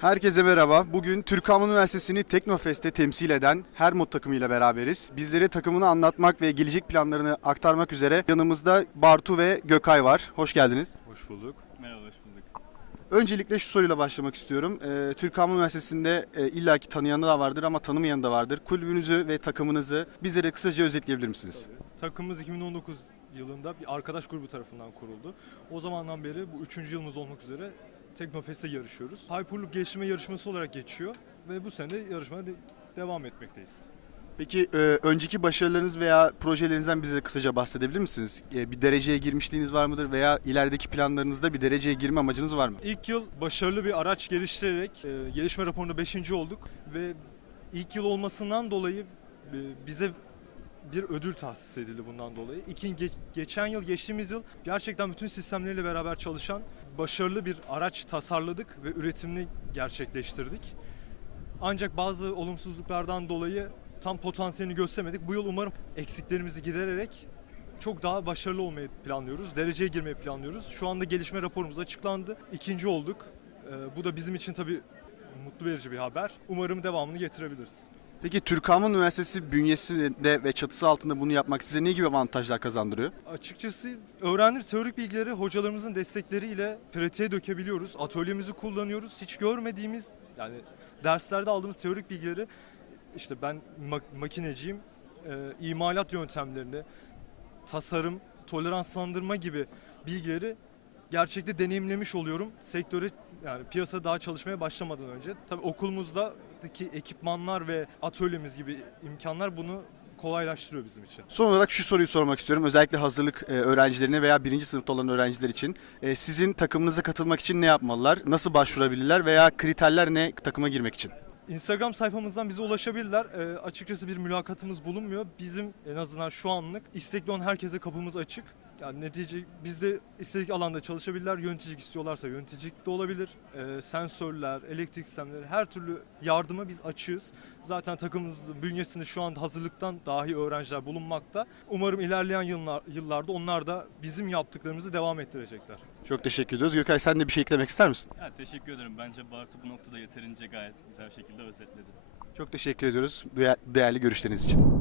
Herkese merhaba. Bugün Türkam Üniversitesi'ni Teknofest'te temsil eden Hermod takımıyla beraberiz. Bizlere takımını anlatmak ve gelecek planlarını aktarmak üzere yanımızda Bartu ve Gökay var. Hoş geldiniz. Hoş bulduk. Merhaba, hoş bulduk. Öncelikle şu soruyla başlamak istiyorum. Ee, Türkam Üniversitesi'nde e, illaki tanıyanı da vardır ama tanımayanı da vardır. Kulübünüzü ve takımınızı bizlere kısaca özetleyebilir misiniz? Takımımız 2019 yılında bir arkadaş grubu tarafından kuruldu. O zamandan beri bu üçüncü yılımız olmak üzere Teknofest'te yarışıyoruz. Hyperloop geliştirme yarışması olarak geçiyor ve bu sene yarışmaya de- devam etmekteyiz. Peki e, önceki başarılarınız veya projelerinizden bize kısaca bahsedebilir misiniz? E, bir dereceye girmişliğiniz var mıdır veya ilerideki planlarınızda bir dereceye girme amacınız var mı? İlk yıl başarılı bir araç geliştirerek e, gelişme raporunda 5. olduk ve ilk yıl olmasından dolayı e, bize bir ödül tahsis edildi bundan dolayı. İkinci, ge- geçen yıl, geçtiğimiz yıl gerçekten bütün sistemleriyle beraber çalışan başarılı bir araç tasarladık ve üretimini gerçekleştirdik. Ancak bazı olumsuzluklardan dolayı tam potansiyelini gösteremedik. Bu yıl umarım eksiklerimizi gidererek çok daha başarılı olmayı planlıyoruz. Dereceye girmeyi planlıyoruz. Şu anda gelişme raporumuz açıklandı. İkinci olduk. Ee, bu da bizim için tabii mutlu verici bir haber. Umarım devamını getirebiliriz. Peki Türkam Üniversitesi bünyesinde ve çatısı altında bunu yapmak size ne gibi avantajlar kazandırıyor? Açıkçası öğrendiğimiz teorik bilgileri hocalarımızın destekleriyle pratiğe dökebiliyoruz. Atölyemizi kullanıyoruz. Hiç görmediğimiz yani derslerde aldığımız teorik bilgileri işte ben mak- makineciyim. e, imalat yöntemlerini, tasarım, toleranslandırma gibi bilgileri gerçekte deneyimlemiş oluyorum. Sektöre yani piyasada daha çalışmaya başlamadan önce. Tabii okulumuzdaki ekipmanlar ve atölyemiz gibi imkanlar bunu kolaylaştırıyor bizim için. Son olarak şu soruyu sormak istiyorum. Özellikle hazırlık e, öğrencilerine veya birinci sınıfta olan öğrenciler için. E, sizin takımınıza katılmak için ne yapmalılar? Nasıl başvurabilirler veya kriterler ne takıma girmek için? Instagram sayfamızdan bize ulaşabilirler. Ee, açıkçası bir mülakatımız bulunmuyor. Bizim en azından şu anlık istekli olan herkese kapımız açık. Yani netice biz de istediği alanda çalışabilirler. Yöneticilik istiyorlarsa yöneticilik de olabilir. Ee, sensörler, elektrik sistemleri her türlü yardıma biz açığız. Zaten takımımızın bünyesinde şu an hazırlıktan dahi öğrenciler bulunmakta. Umarım ilerleyen yıllar, yıllarda onlar da bizim yaptıklarımızı devam ettirecekler. Çok teşekkür ediyoruz. Gökay sen de bir şey eklemek ister misin? Ya, teşekkür ederim. Bence Bartu bu noktada yeterince gayet güzel şekilde özetledi. Çok teşekkür ediyoruz değerli görüşleriniz için.